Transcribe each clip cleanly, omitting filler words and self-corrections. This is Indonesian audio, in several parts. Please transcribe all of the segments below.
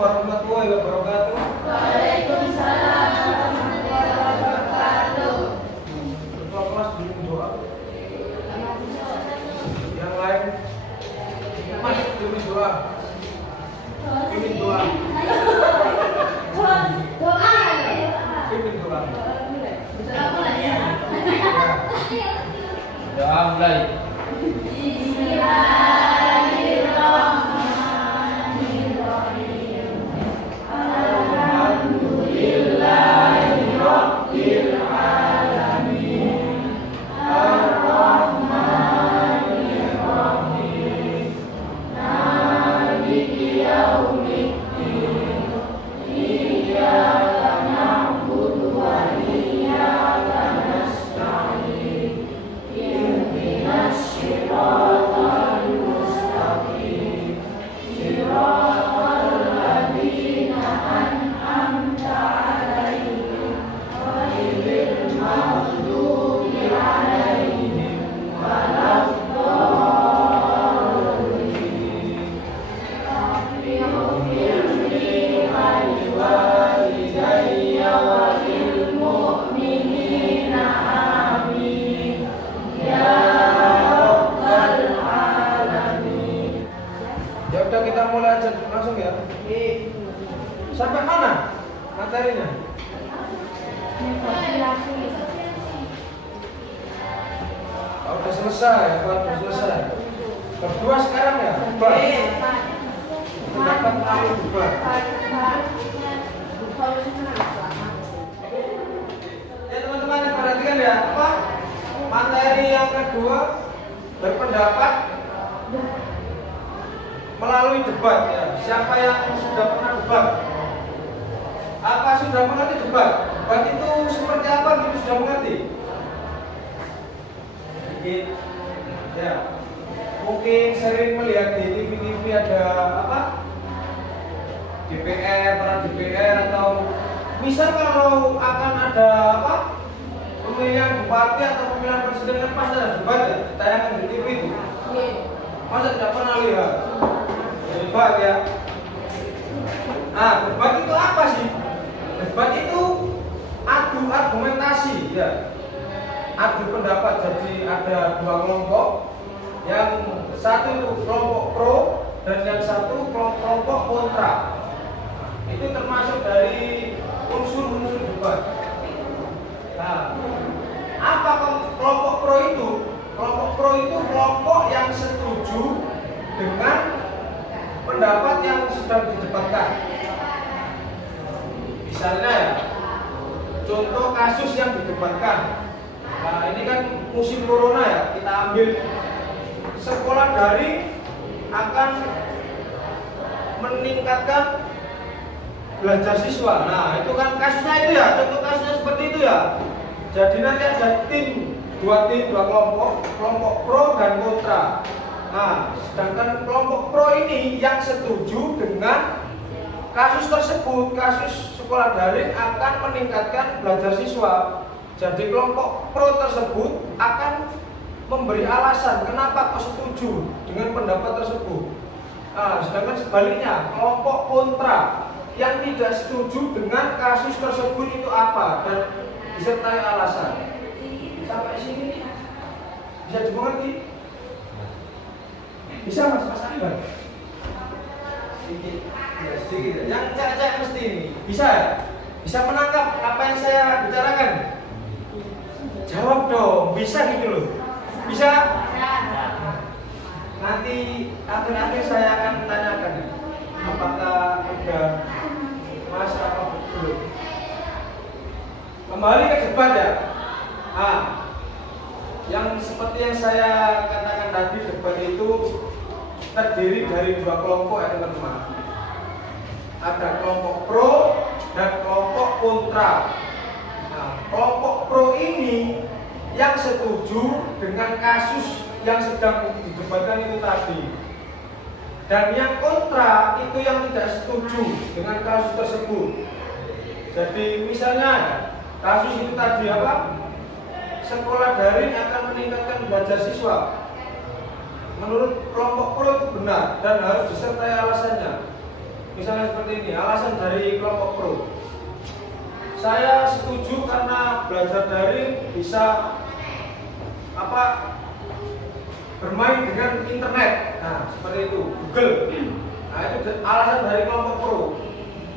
warahmatullahi wabarakatuh. Waalaikumsalam warahmatullahi wabarakatuh. Ketua kelas bimbing doa. Yang lain, Mas bimbing doa. Bimbing doa. Bimbing doa. Doa mulai. Bismillahirrahmanirrahim. Alhamdulillahirabbil alamin. Ar-Rahmanir Rahim. Maliki yaumiddin. Iyyaka na'budu wa iyyaka nasta'in. Ihdinas siratal mustaqim. Siratal ladzina an'amta 'alaihim ghairil maghdubi 'alaihim waladdallin. Rabbighfirli wa liwalidayya wa lil mu'minina amin. Ya rabbal alamin. Ya udah kita mulai aja langsung ya. Sampai mana materinya? Oh, udah selesai, udah selesai. Berdua sekarang ya? Berdua. Pendapat lalu berdua. Ya teman-teman perhatikan ya, apa? Materi yang kedua berpendapat melalui debat ya. Siapa yang sudah pernah debat? Apa sudah mengerti debat? Debat itu seperti apa gitu sudah mengerti? Sedikit ya. Mungkin sering melihat di TV-TV ada apa? DPR, para DPR atau misal kalau akan ada apa? Pemilihan bupati atau pemilihan presiden kan pasti ada debat ya, tayangan di TV itu. Masa tidak pernah lihat? Debat ya. Nah, debat itu apa sih? Debat itu adu argumentasi ya. Adu pendapat, jadi ada dua kelompok. Yang satu itu kelompok pro dan yang satu kelompok kontra. Itu termasuk dari unsur-unsur debat. Nah, apa kelompok pro itu? Kelompok pro itu kelompok yang setuju dengan pendapat yang sedang didebatkan. Misalnya ya, contoh kasus yang didebatkan. Nah, ini kan musim corona ya, kita ambil sekolah daring akan meningkatkan belajar siswa. Nah, itu kan kasusnya itu ya, contoh kasusnya seperti itu ya. Jadi nanti ada dua kelompok, kelompok pro dan kontra. Nah, sedangkan kelompok pro ini yang setuju dengan kasus tersebut, kasus sekolah daring akan meningkatkan belajar siswa. Jadi kelompok pro tersebut akan memberi alasan kenapa kok setuju dengan pendapat tersebut. Nah, sedangkan sebaliknya kelompok kontra yang tidak setuju dengan kasus tersebut itu apa dan disertai alasan. Sampai sini bisa dimengerti? Bisa Mas Akbar? Sedikit, ya sedikit. Yang cek mesti ini bisa ya? Bisa menangkap apa yang saya bicarakan? Jawab dong, bisa gitu loh. Bisa? Nanti akhir-akhir saya akan tanyakan apakah udah Mas atau belum. Kembali ke debat ya. Nah, yang seperti yang saya katakan tadi, debat itu terdiri dari dua kelompok ya teman-teman. Ada kelompok pro dan kelompok kontra. Nah, kelompok pro ini yang setuju dengan kasus yang sedang didebatkan itu tadi. Dan yang kontra itu yang tidak setuju dengan kasus tersebut. Jadi misalnya kasus itu tadi apa? Sekolah daring akan meningkatkan belajar siswa. Menurut kelompok pro itu benar dan harus disertai alasannya. Misalnya seperti ini, alasan dari kelompok pro. Saya setuju karena belajar daring bisa bermain dengan internet. Nah, seperti itu, Google. Nah, itu alasan dari kelompok pro.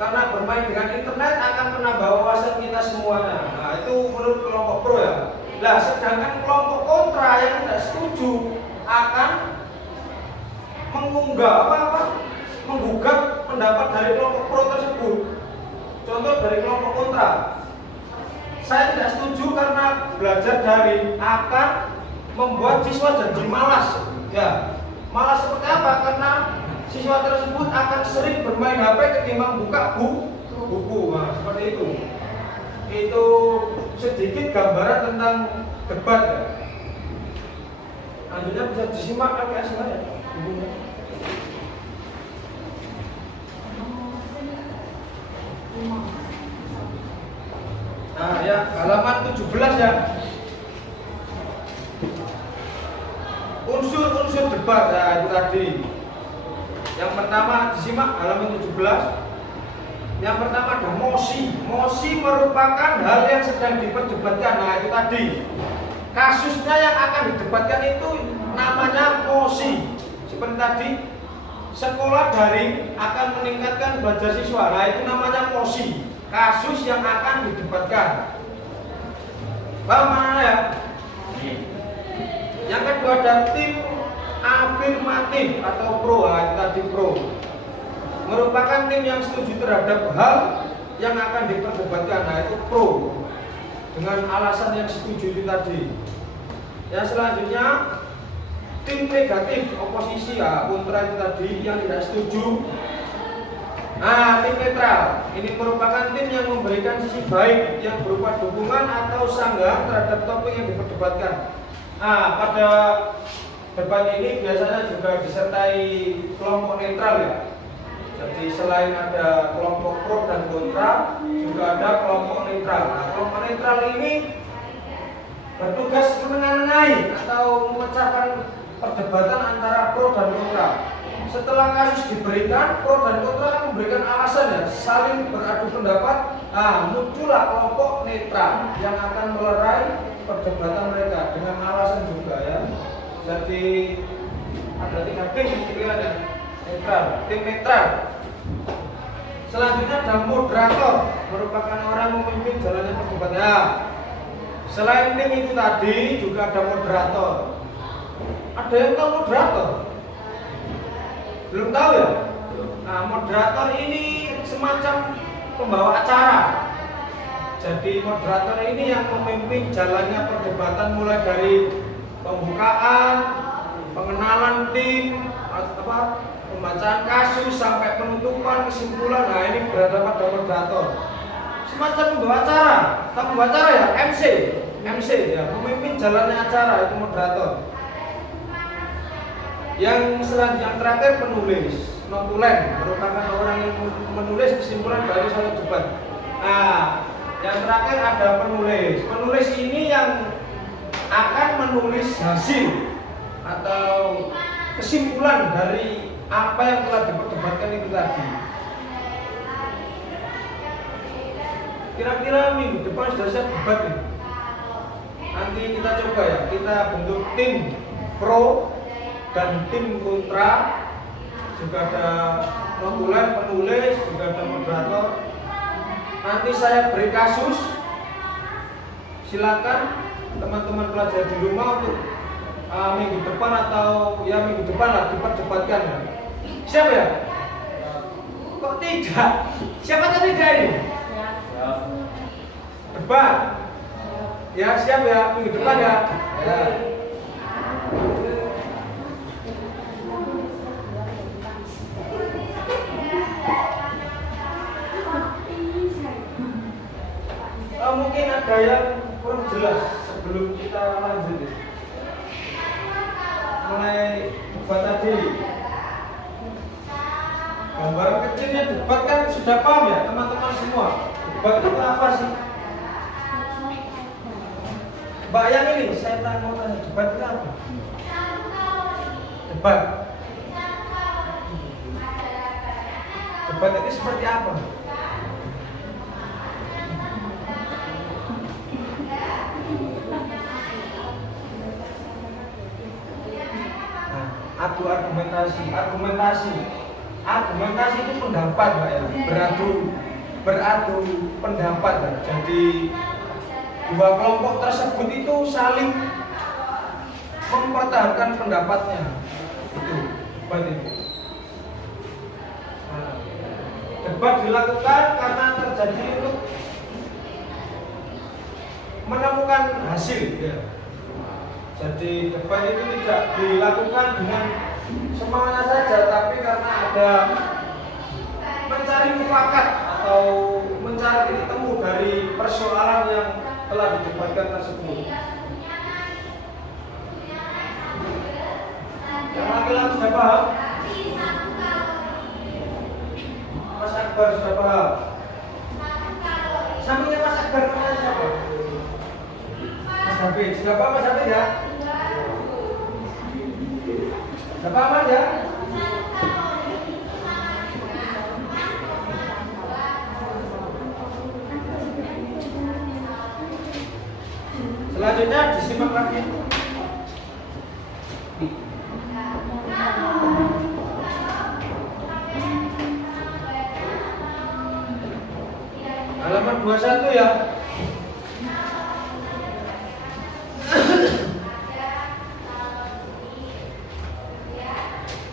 Karena bermain dengan internet akan menambah wawasan kita semuanya. Nah, itu menurut kelompok pro ya. Nah, sedangkan kelompok kontra yang tidak setuju akan menggugat pendapat dari kelompok pro tersebut. Contoh dari kelompok kontra, saya tidak setuju karena belajar daring akan membuat siswa jadi malas. Ya, malas seperti apa? Karena siswa tersebut akan sering bermain HP ketimbang buka buku. Nah, seperti itu. Itu sedikit gambaran tentang debat. Ya. Lanjutnya bisa disimak LKS saya. Nah, ya, halaman 17 ya. Unsur-unsur debat, nah itu tadi. Yang pertama disimak halaman 17. Yang pertama ada mosi. Mosi merupakan hal yang sedang diperdebatkan. Nah itu tadi. Kasusnya yang akan didebatkan itu namanya mosi. Seperti tadi, sekolah daring akan meningkatkan belajar siswa. Nah itu namanya mosi. Kasus yang akan didebatkan. Paham mana ya? Yang kedua ada tim afirmatif atau pro. Nah, itu tadi pro. Merupakan tim yang setuju terhadap hal yang akan diperdebatkan. Nah itu pro. Dengan alasan yang setuju itu tadi. Yang selanjutnya tim negatif, oposisi ya, kontra itu tadi yang tidak setuju. Nah, tim netral ini merupakan tim yang memberikan sisi baik yang berupa dukungan atau sanggahan terhadap topik yang diperdebatkan. Nah, pada debat ini biasanya juga disertai kelompok netral ya. Jadi selain ada kelompok pro dan kontra, juga ada kelompok netral. Nah, kelompok netral ini bertugas menengahi atau memecahkan perdebatan antara pro dan kontra. Setelah kasus diberikan, pro dan kontra akan memberikan alasan ya, saling beradu pendapat. Nah, muncullah kelompok netral yang akan melerai perdebatan mereka dengan alasan juga ya. Jadi ada 3 tim istilahnya, netral, tim netral. Selanjutnya ada moderator, merupakan orang memimpin jalannya perdebatan. Nah, selain tim itu tadi juga ada moderator. Ada yang tahu moderator? Belum tahu ya? Nah, moderator ini semacam pembawa acara. Jadi moderator ini yang memimpin jalannya perdebatan mulai dari pembukaan, pengenalan tim, pembacaan kasus sampai penutupan, kesimpulan. Nah, ini berada pada moderator. Semacam pembawa acara. Tahu pembawa acara ya? MC ya, pemimpin jalannya acara itu moderator. Yang selanjutnya yang terakhir penulis, notulen, merupakan orang yang menulis kesimpulan dari suatu debat. Nah, yang terakhir ada penulis. Penulis ini yang akan menulis hasil atau kesimpulan dari apa yang telah diperdebatkan itu tadi. Kira-kira minggu depan sudah siap debat nih. Nanti kita coba ya, kita bentuk tim pro dan tim kontra. Juga ada notulen, penulis, juga ada moderator. Nanti saya beri kasus. Silakan teman-teman pelajar di rumah untuk minggu depan atau ya minggu depan lah diperdebatkan ya. Siap ya? Kok tidak? Siapa tadi tidak ini? Debat. Ya siap ya, minggu depan ya. Ya. Mungkin ada yang kurang jelas sebelum kita lanjut mengenai debat tadi. Gambaran kecilnya debat kan sudah paham ya teman-teman semua. Debat itu apa sih? Mbak yang ini saya mau tanya, debat itu apa? debat ini seperti apa? Nah, argumentasi itu pendapat, Pak, ya. Beradu pendapat, Pak. Jadi dua kelompok tersebut itu saling mempertahankan pendapatnya. Itu debat itu. Nah, debat dilakukan karena terjadi untuk menemukan hasil, ya. Jadi debat itu tidak dilakukan dengan semuanya saja, tapi karena ada mencari mufakat atau mencari titik temu dari persoalan yang telah didebatkan tersebut. Yang laki-laki sudah paham? Mas Akbar sudah paham? Sampingnya Mas Akbar namanya siapa? Mas Habib, sudah paham Mas Habib ya? Sudah paham ya? Selanjutnya disimak lagi. Halaman 21 ya.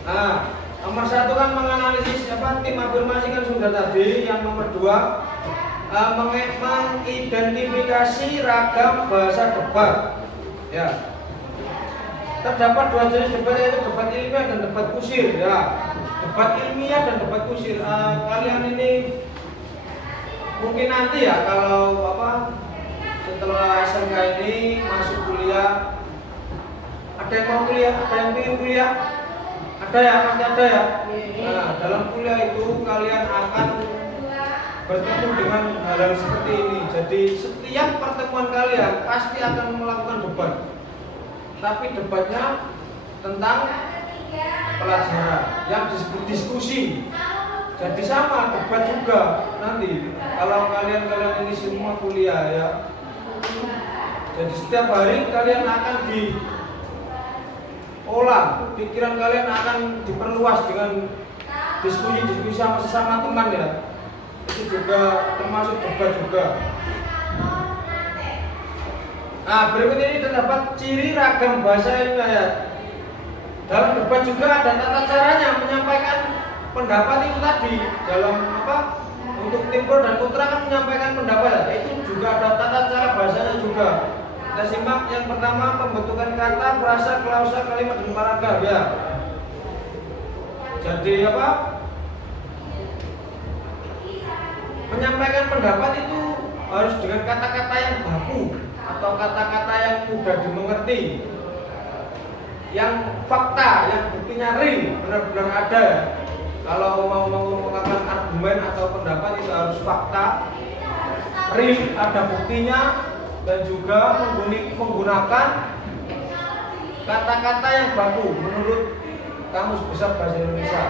Nah, nomor 1 kan menganalisis tim afirmasi kan sudah tadi. Yang nomor 2 mengidentifikasi ragam bahasa debat. Ya. Terdapat 2 jenis debat, yaitu debat ilmiah dan debat kusir. Ya. Debat ilmiah dan debat kusir. Kalian ini mungkin nanti ya kalau setelah SMK ini masuk kuliah, ada yang mau kuliah, ada yang ingin kuliah, ada ya, pasti ada ya. Nah, dalam kuliah itu kalian akan bertemu dengan hal-hal seperti ini. Jadi setiap pertemuan kalian pasti akan melakukan debat, tapi debatnya tentang pelajaran yang disebut diskusi. Jadi sama debat juga nanti kalau kalian ini semua kuliah ya. Jadi setiap hari kalian akan diolah, pikiran kalian akan diperluas dengan diskusi sama sesama teman ya. Itu juga termasuk debat juga. Nah, berikut ini terdapat ciri ragam bahasa ilmiah ya. Dalam debat juga ada tata caranya menyampaikan pendapat itu tadi. Dalam untuk tim pro dan kontra kan menyampaikan pendapat, itu juga ada tata cara bahasanya juga. Kita simak yang pertama, pembentukan kata, frasa, klausa, kalimat dan paragraf ya. Jadi menyampaikan pendapat itu harus dengan kata-kata yang baku atau kata-kata yang mudah dimengerti, yang fakta, yang buktinya real, benar-benar ada. Kalau mau mengungkapkan argumen atau pendapat itu harus fakta, real, ada buktinya, dan juga menggunakan kata-kata yang baku menurut Kamus Besar Bahasa Indonesia.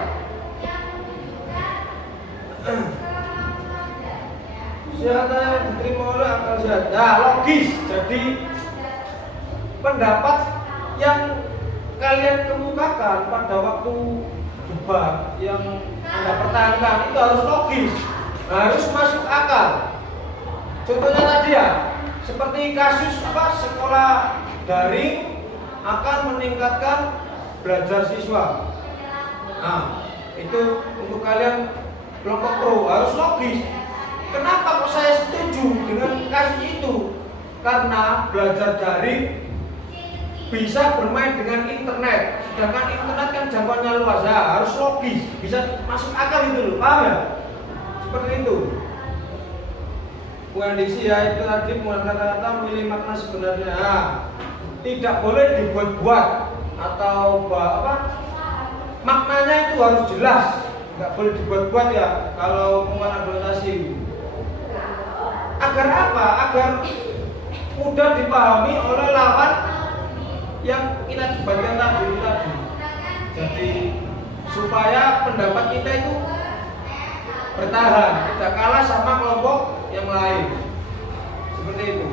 Siapa yang diterima oleh akal sehat? Nah, logis. Jadi pendapat yang kalian kemukakan pada waktu debat yang Anda pertahankan itu harus logis, harus masuk akal. Contohnya tadi ya, seperti kasus sekolah daring akan meningkatkan belajar siswa. Nah, itu untuk kalian kelompok pro harus logis. Kenapa kok saya setuju dengan kasus itu? Karena belajar daring bisa bermain dengan internet, sedangkan internet kan jangkauannya luas ya, harus logis, bisa masuk akal itu loh, paham ya? Seperti itu. Bukan diksi ya, itu tadi menggunakan kata-kata memilih makna sebenarnya. Nah, tidak boleh dibuat-buat atau maknanya itu harus jelas, nggak boleh dibuat-buat ya kalau menggunakan argumentasi. Agar apa? Agar mudah dipahami oleh lawan yang kita debatkan tadi. Jadi supaya pendapat kita itu bertahan, tidak kalah sama kelompok yang lain. Seperti itu.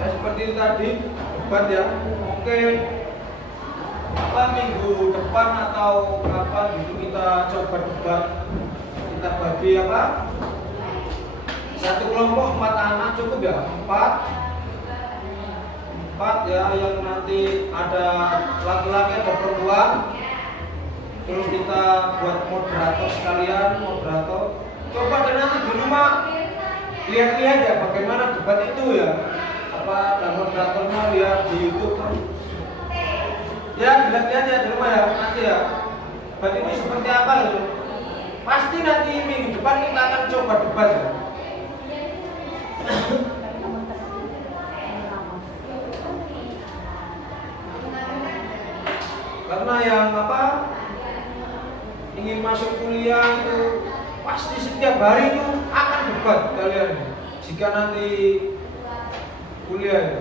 Ya seperti itu tadi debat ya. Mungkin minggu depan atau kapan gitu kita coba debat. Kita bagi satu kelompok 4 anak cukup ya, 4 ya, yang nanti ada laki-laki ada perempuan. Terus kita buat moderator sekalian, coba dan nanti di rumah lihat-lihat ya bagaimana debat itu ya, dan moderatornya lihat di YouTube ya, dilihat-lihat ya di rumah ya nanti ya debat ini seperti apa loh. Pasti nanti minggu depan kita akan coba debat ya. Karena yang ingin masuk kuliah itu pasti setiap hari itu akan debat kalian. Jika nanti kuliah ya,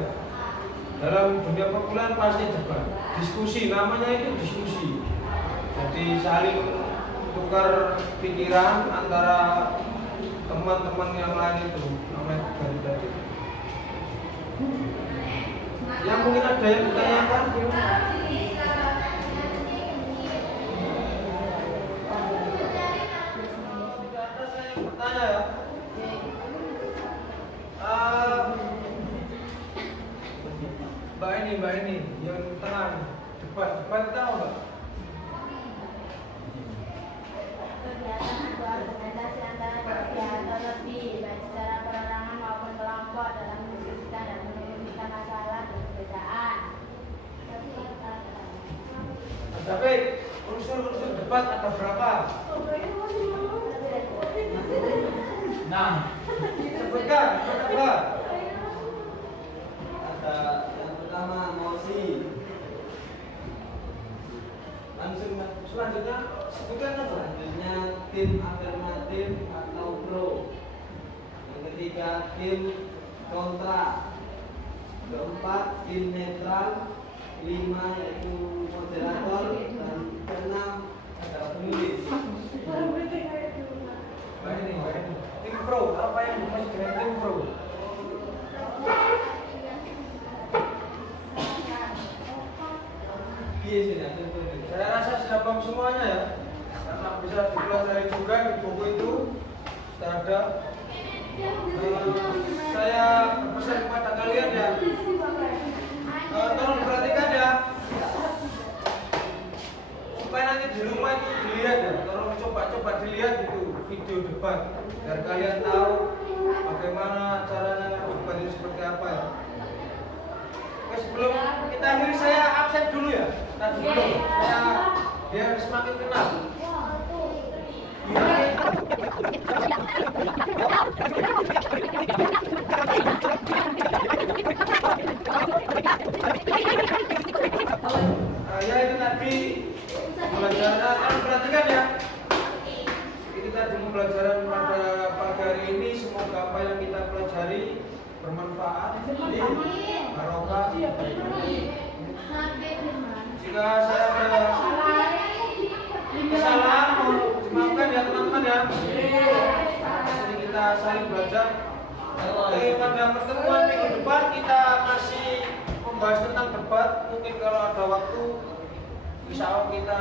dalam dunia perkuliahan pasti debat, diskusi, namanya itu diskusi. Jadi saling tukar pikiran antara teman-teman yang lain itu, namanya debat tadi. Yang mungkin ada yang ditanyakan? Bertanya ya. Mbak ini yang tengah debat tahu nggak? Kegiatan atau argumentasi antara tiga atau lebih, baik secara perorangan maupun kelompok dalam mendiskusikan dan merumuskan masalah dan perbedaan. Tapi unsur-unsur debat ada berapa? Nah, sebutkan berapa? Ada yang pertama mosi, langsung Selanjutnya sebutkan apa? selanjutnya tim afirmatif atau pro, yang ketiga tim kontra, keempat tim netral, 5 yaitu moderator, dan keenam ada penulis. Mbak ini tim pro, apa yang dimaksud dengan tim pro? Saya rasa sudah paham semuanya ya, karena bisa dipelajari juga di buku itu sudah ada. Saya berpesan kepada kalian ya, tolong perhatikan ya, supaya nanti di rumah itu dilihat ya, tolong coba dilihat itu video debat, biar kalian tahu bagaimana caranya debat itu seperti apa ya. Oke, sebelum kita akhiri saya absen dulu ya. Tadi dulu saya biar semakin kenal. Ya itu tadi pembelajaran, perhatikan ya. Ini tadi pembelajaran pada pagi hari ini. Semoga apa yang kita pelajari bermanfaat, barokah. Jika saya ada kesalahan, mohon dimaafkan ya teman-teman ya. Jadi kita saling belajar. Pada pertemuan minggu depan kita masih membahas tentang debat. Mungkin kalau ada waktu, insya Allah kita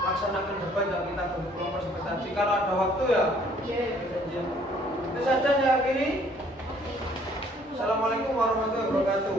laksanakan debat dan kita berkelompok seperti tadi. Kalau ada waktu ya. Itu saja saya akhiri. Assalamualaikum warahmatullahi wabarakatuh.